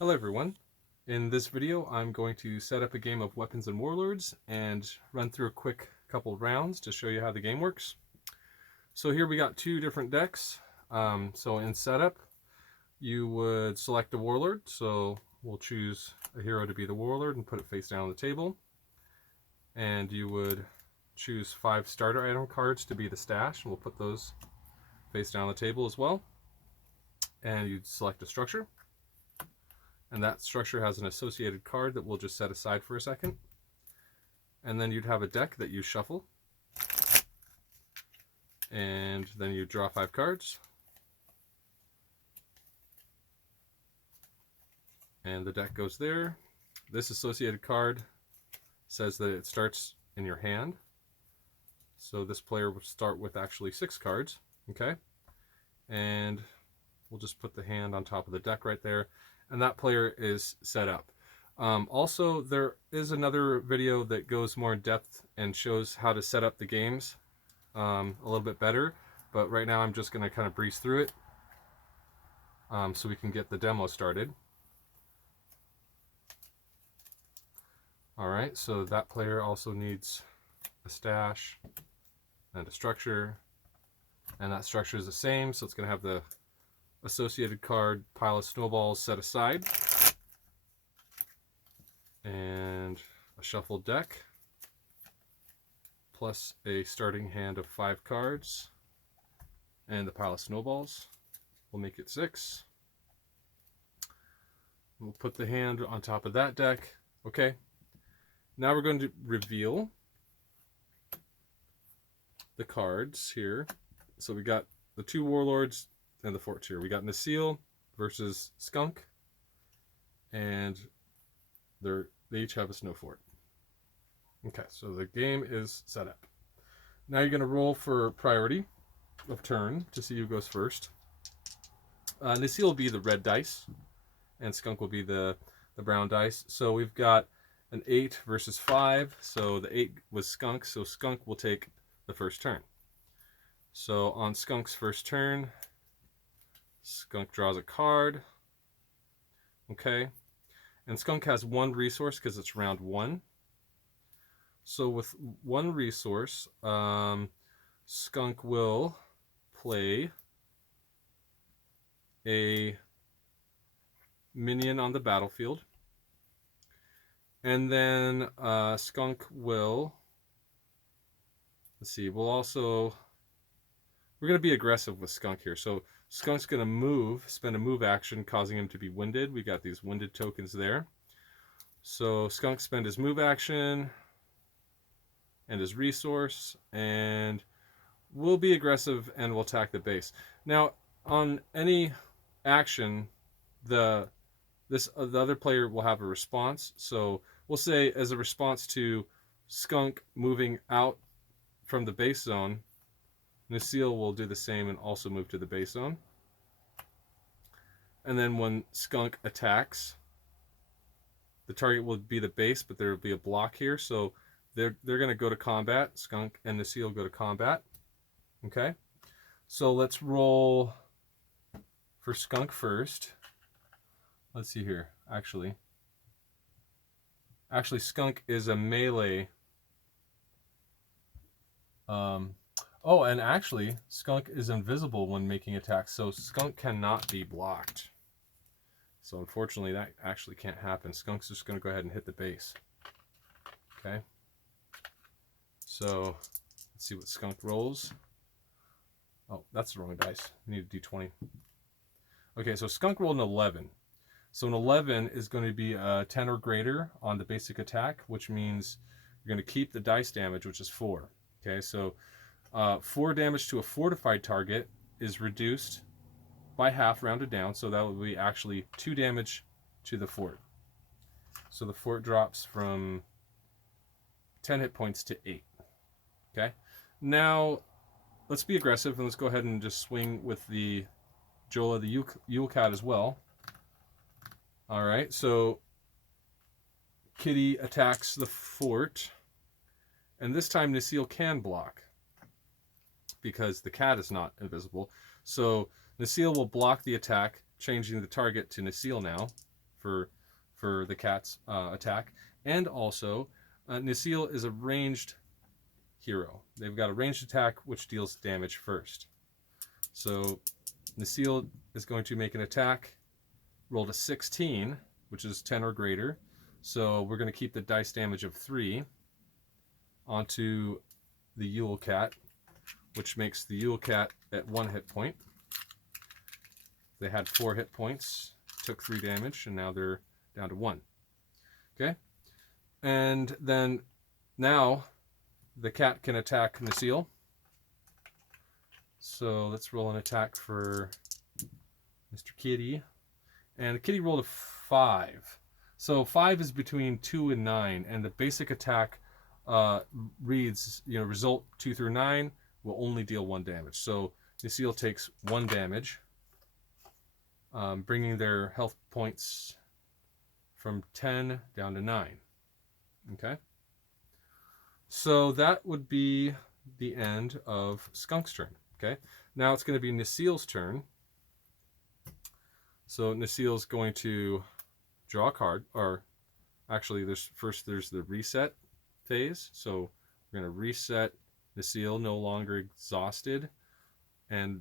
Hello everyone. In this video I'm going to set up a game of Weapons and Warlords and run through a quick couple rounds to show you how the game works. So here we got two different decks. So in setup you would select a Warlord, so we'll choose a hero to be the Warlord and put it face down on the table. And you would choose 5 starter item cards to be the stash, and we'll put those face down on the table as well. And you'd select a structure. And that structure has an associated card that we'll just set aside for a second. And then you'd have a deck that you shuffle. And then you draw 5 cards. And the deck goes there. This associated card says that it starts in your hand. So this player will start with actually 6 cards. Okay? And we'll just put the hand on top of the deck right there. And that player is set up. Also, there is another video that goes more in depth and shows how to set up the games a little bit better. But right now I'm just going to kind of breeze through it so we can get the demo started. Alright, so that player also needs a stash and a structure. And that structure is the same, so it's going to have the associated card pile of snowballs set aside, and a shuffled deck, plus a starting hand of 5 cards, and the pile of snowballs. We'll make it 6. We'll put the hand on top of that deck. Okay, now we're going to reveal the cards here. So we got the 2 Warlords and the forts here. We got Nacil versus Skunk, and they each have a snow fort. Okay, so the game is set up. Now you're going to roll for priority of turn to see who goes first. Nacil will be the red dice, and Skunk will be the brown dice. So we've got an 8 versus 5. So the 8 was Skunk, so Skunk will take the first turn. So on Skunk's first turn, Skunk draws a card. Okay. And Skunk has 1 resource because it's round 1. So with 1 resource, Skunk will play a minion on the battlefield. And then Skunk will, let's see, we're going to be aggressive with Skunk here. So Skunk's going to spend a move action, causing him to be winded. We got these winded tokens there. So Skunk spend his move action and his resource, and we'll be aggressive and we'll attack the base. Now, on any action, the other player will have a response. So we'll say, as a response to Skunk moving out from the base zone, Nacil will do the same and also move to the base zone. And then when Skunk attacks, the target will be the base, but there will be a block here. So they're going to go to combat. Skunk and Nacil go to combat. Okay. So let's roll for Skunk first. Let's see here. Actually, Skunk is a melee. Oh, and actually, Skunk is invisible when making attacks, so Skunk cannot be blocked. So unfortunately, that actually can't happen. Skunk's just going to go ahead and hit the base. Okay. So let's see what Skunk rolls. Oh, that's the wrong dice. I need a d20. Okay, so Skunk rolled an 11. So an 11 is going to be a 10 or greater on the basic attack, which means you're going to keep the dice damage, which is 4. Okay, so 4 damage to a fortified target is reduced by half, rounded down, so that will be actually 2 damage to the fort. So the fort drops from 10 hit points to 8. Okay, now let's be aggressive and let's go ahead and just swing with the Jola, the Yule Cat as well. Alright, so Kitty attacks the fort, and this time Nacil can block because the cat is not invisible. So Nacil will block the attack, changing the target to Nacil now for the cat's attack. And also, Nacille is a ranged hero. They've got a ranged attack which deals damage first. So Nacille is going to make an attack, rolled a 16, which is 10 or greater. So we're going to keep the dice damage of 3 onto the Yule Cat, which makes the Yule Cat at 1 hit point. They had 4 hit points, took 3 damage, and now they're down to 1. Okay? And then now the cat can attack Nacille. So let's roll an attack for Mr. Kitty. And the kitty rolled a 5. So 5 is between 2 and 9, and the basic attack reads, result 2 through 9 will only deal 1 damage. So Nacille takes 1 damage, bringing their health points from 10 down to 9. Okay? So that would be the end of Skunk's turn. Okay? Now it's going to be Nacille's turn. So Nacille's going to draw a card, or actually there's the reset phase. So we're going to reset Nacille, no longer exhausted, and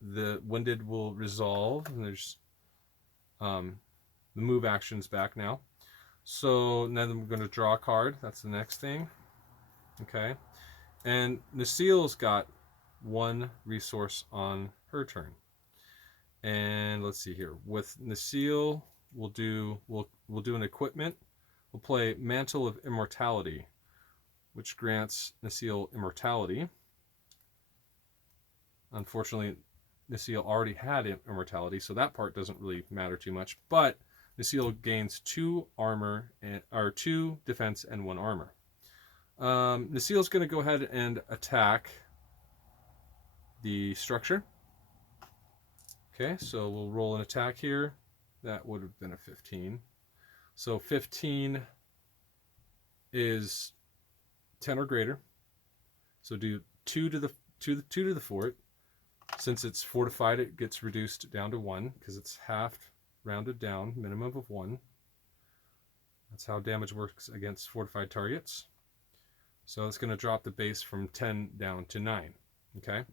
the winded will resolve, and there's the move action's back now. So then I'm going to draw a card. That's the next thing. Okay, and Nacille's got 1 resource on her turn. And let's see here. With Nacille, we'll do an equipment. We'll play Mantle of Immortality, which grants Nacille immortality. Unfortunately, Nacille already had immortality, so that part doesn't really matter too much. But Nacille gains 2 armor, or 2 defense and 1 armor. Nacille's going to go ahead and attack the structure. Okay, so we'll roll an attack here. That would have been a 15. So 15 is 10 or greater. So do 2 to the fort. Since it's fortified, it gets reduced down to 1 because it's halved, rounded down, minimum of 1. That's how damage works against fortified targets. So it's going to drop the base from 10 down to 9. Okay?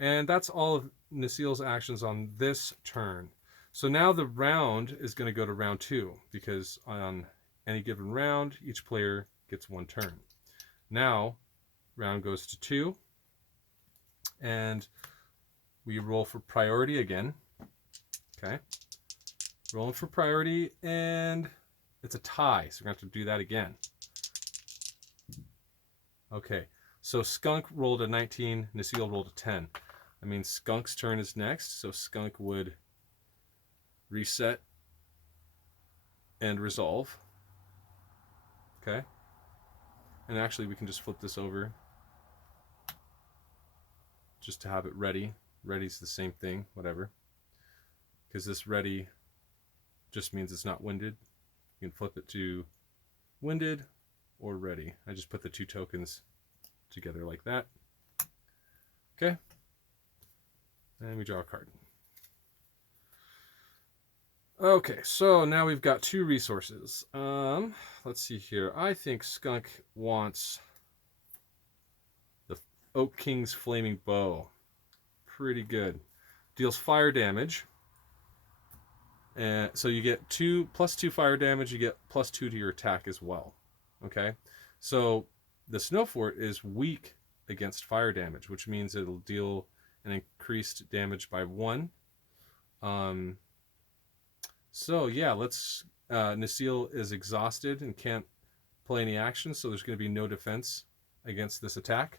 And that's all of Nacille's actions on this turn. So now the round is going to go to round 2, because on any given round, each player gets 1 turn. Now, round goes to 2, and we roll for priority again. Okay. Rolling for priority, and it's a tie, so we're going to have to do that again. Okay, so Skunk rolled a 19, Nacille rolled a 10. I mean, Skunk's turn is next, so Skunk would reset and resolve. Okay. And actually, we can just flip this over just to have it ready. Ready's the same thing, whatever. Because this ready just means it's not winded. You can flip it to winded or ready. I just put the 2 tokens together like that. Okay. And we draw a card. Okay, so now we've got 2 resources. Let's see here. I think Skunk wants the Oak King's Flaming Bow. Pretty good. Deals fire damage. And so you get +2 fire damage. You get +2 to your attack as well. Okay, so the Snow Fort is weak against fire damage, which means it'll deal an increased damage by 1. So yeah, Nacille is exhausted and can't play any action, so there's going to be no defense against this attack.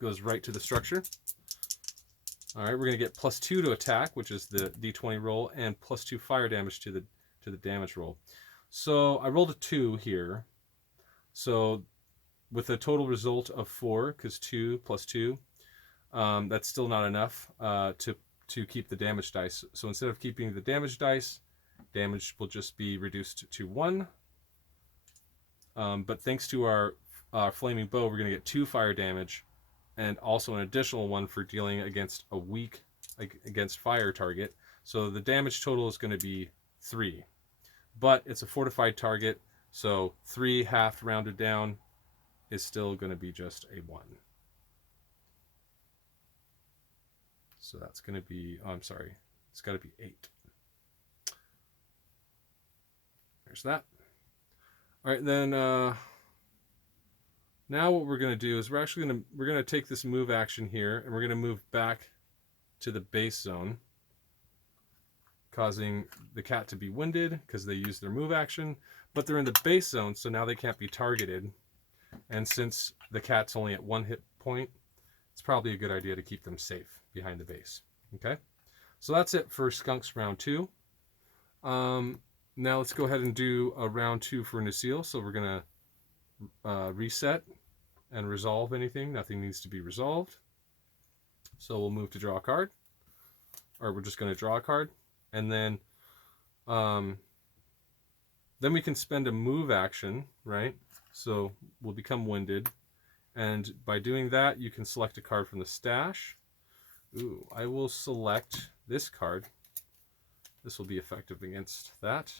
Goes right to the structure. All right, we're going to get +2 to attack, which is the D20 roll, and +2 fire damage to the damage roll. So I rolled a 2 here. So with a total result of 4, because 2 + 2, that's still not enough to keep the damage dice. So instead of keeping the damage dice, damage will just be reduced to 1. But thanks to our Flaming Bow, we're going to get 2 fire damage, and also an additional 1 for dealing against a weak against fire target. So the damage total is going to be 3. But it's a fortified target, so 3 half rounded down is still going to be just a 1. So that's going to be, oh, I'm sorry, it's got to be 8. There's that. All right, then now what we're going to do is we're going to take this move action here, and we're going to move back to the base zone, causing the cat to be winded because they use their move action, but they're in the base zone, so now they can't be targeted. And since the cat's only at 1 hit point, it's probably a good idea to keep them safe behind the base. Okay, so that's it for Skunks round 2. Now let's go ahead and do a round 2 for Nacelle. So we're going to reset and resolve anything. Nothing needs to be resolved. So we'll move to draw a card, or we're just going to draw a card, and then we can spend a move action, right? So we'll become winded, and by doing that, you can select a card from the stash. Ooh, I will select this card. This will be effective against that.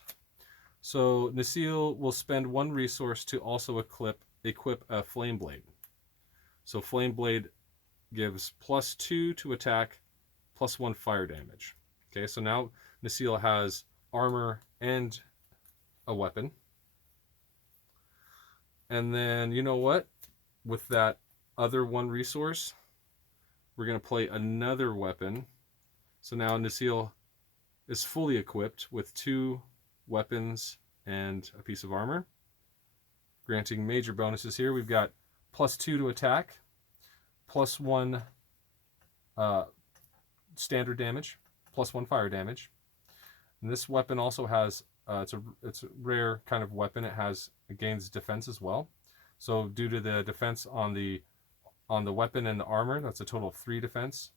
So Nacelle will spend 1 resource to also equip a Flame Blade. So Flame Blade gives +2 to attack, +1 fire damage. Okay, so now Nacelle has armor and a weapon. And then, you know what? With that other 1 resource, we're going to play another weapon. So now Nacelle is fully equipped with 2 weapons and a piece of armor, granting major bonuses here. We've got +2 to attack, +1 standard damage, +1 fire damage. And this weapon also has it's a rare kind of weapon. It gains defense as well. So due to the defense on the weapon and the armor, that's a total of 3 defense.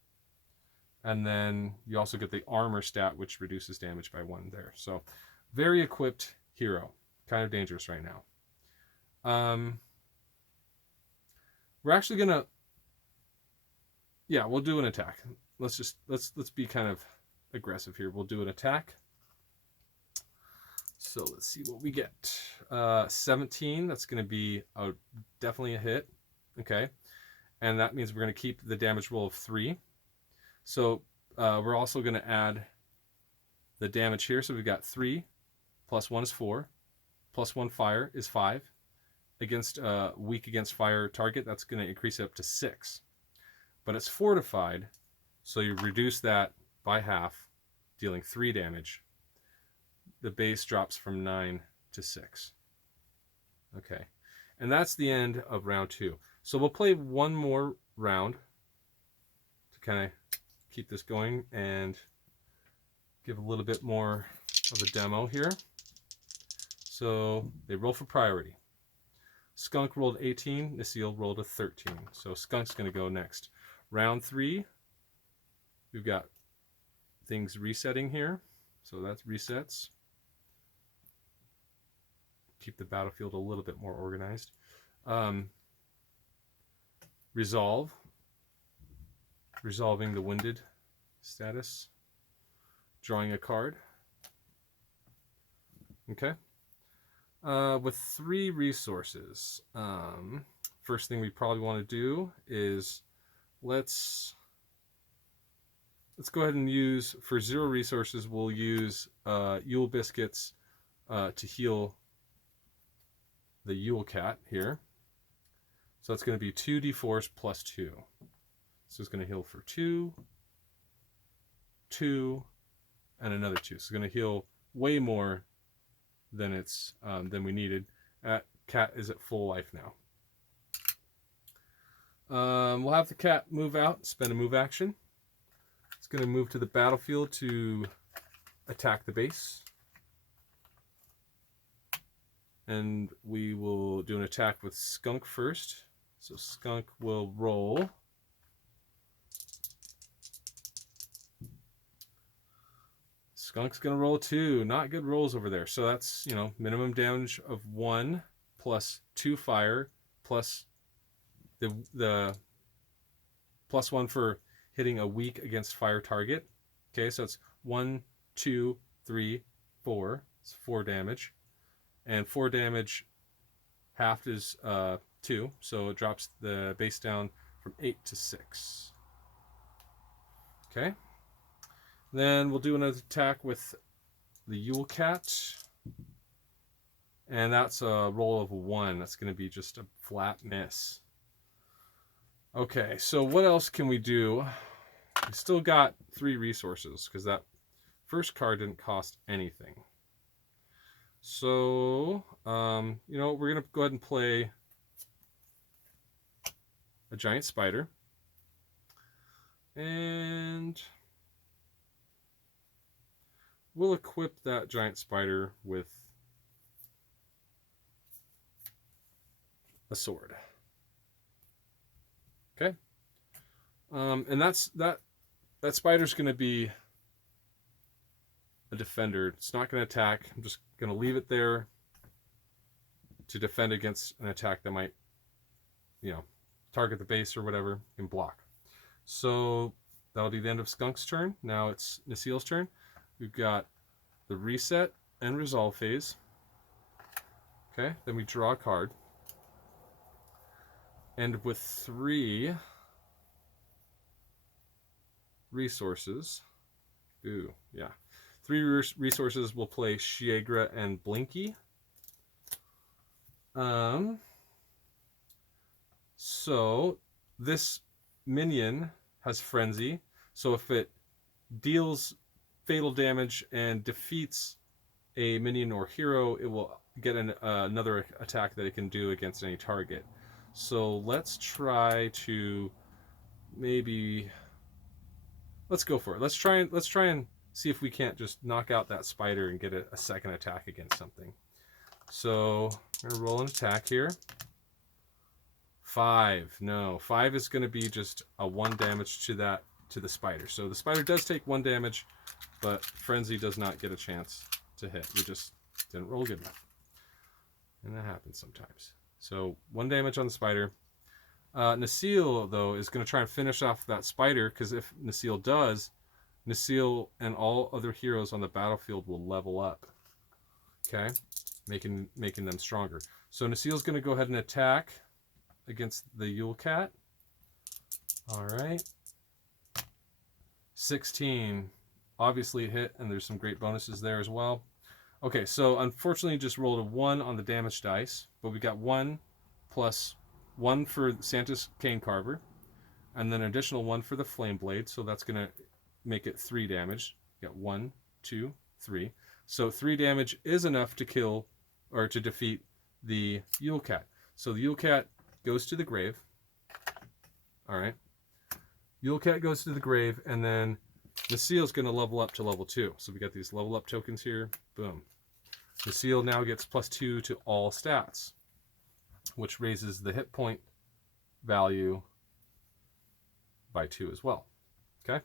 And then you also get the armor stat, which reduces damage by 1 there. So very equipped hero. Kind of dangerous right now. We're actually gonna, yeah, we'll do an attack. Let's be kind of aggressive here. We'll do an attack. So let's see what we get. 17. That's going to be definitely a hit. Okay, and that means we're going to keep the damage roll of 3. So we're also going to add the damage here. So we've got 3 +1 is 4, +1 fire is 5. Against weak against fire target, that's going to increase it up to 6. But it's fortified, so you reduce that by half, dealing 3 damage. The base drops from 9 to 6. Okay, and that's the end of round 2. So we'll play 1 more round to kind of keep this going and give a little bit more of a demo here. So they roll for priority. Skunk rolled 18, Nacelle rolled a 13. So Skunk's going to go next. Round 3, we've got things resetting here. So that's resets. Keep the battlefield a little bit more organized. Resolving the winded status. Drawing a card. Okay. With 3 resources, first thing we probably want to do is let's go ahead and use, for 0 resources, we'll use Yule Biscuits to heal the Yule Cat here. So that's going to be 2d4s +2. So it's going to heal for 2, 2, and another 2. So it's going to heal way more than than we needed. Cat is at full life now. We'll have the cat move out, spend a move action. It's going to move to the battlefield to attack the base. And we will do an attack with Skunk first. So Skunk will roll. Skunk's going to roll 2. Not good rolls over there. So that's, minimum damage of 1 plus 2 fire plus the +1 for hitting a weak against fire target. Okay, so it's 1, 2, 3, 4. It's 4 damage. And 4 damage halved is 2. So it drops the base down from 8 to 6. Okay. Then we'll do another attack with the Yule Cat. And that's a roll of 1. That's going to be just a flat miss. Okay, so what else can we do? We still got 3 resources because that first card didn't cost anything. So, you know, we're going to go ahead and play a giant spider. And we'll equip that giant spider with a sword. Okay. And that spider's going to be a defender. It's not going to attack. I'm just going to leave it there to defend against an attack that might, you know, target the base or whatever and block. So that'll be the end of Skunk's turn. Now it's Nasil's turn. We've got the reset and resolve phase. Okay, then we draw a card. And with 3 resources, 3 resources, we'll play Shiegra and Blinky. So this minion has Frenzy, so if it deals fatal damage and defeats a minion or hero, it will get another attack that it can do against any target. So let's try to let's go for it. Let's try and see if we can't just knock out that spider and get a second attack against something. So I'm gonna roll an attack here. 5. No, 5 is gonna be just a 1 damage to the spider. So the spider does take 1 damage, but Frenzy does not get a chance to hit. We just didn't roll good enough. And that happens sometimes. So 1 damage on the spider. Nasil, though, is going to try and finish off that spider, because if Nasil does, Nasil and all other heroes on the battlefield will level up. Okay? Making them stronger. So Nasil's going to go ahead and attack against the Yule Cat. Alright. 16. Obviously a hit, and there's some great bonuses there as well. Okay, so unfortunately just rolled a 1 on the damage dice, but we got 1 plus 1 for Santa's Cane Carver, and then an additional 1 for the Flame Blade, so that's going to make it 3 damage. We got 1, 2, 3. So 3 damage is enough to kill, or to defeat the Yule Cat. So the Yule Cat goes to the grave. Alright. Yule Cat goes to the grave, and then Nasil's going to level up to level 2. So we got these level up tokens here. Boom. Nasil now gets +2 to all stats, which raises the hit point value by 2 as well. Okay?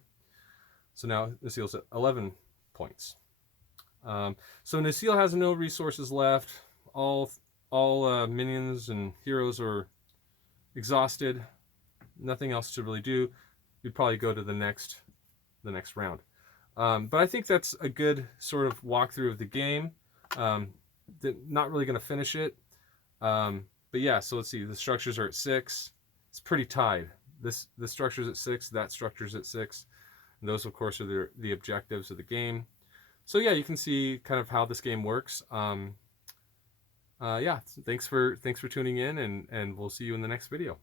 So now Nasil's at 11 points. So Nasil has no resources left. All minions and heroes are exhausted. Nothing else to really do. We'd probably go to the next round. But I think that's a good sort of walkthrough of the game. Not really going to finish it. But yeah, so let's see. The structures are at 6. It's pretty tied. This structure's at 6. That structure's at 6. And those, of course, are the objectives of the game. So yeah, you can see kind of how this game works. Yeah, thanks for tuning in, and we'll see you in the next video.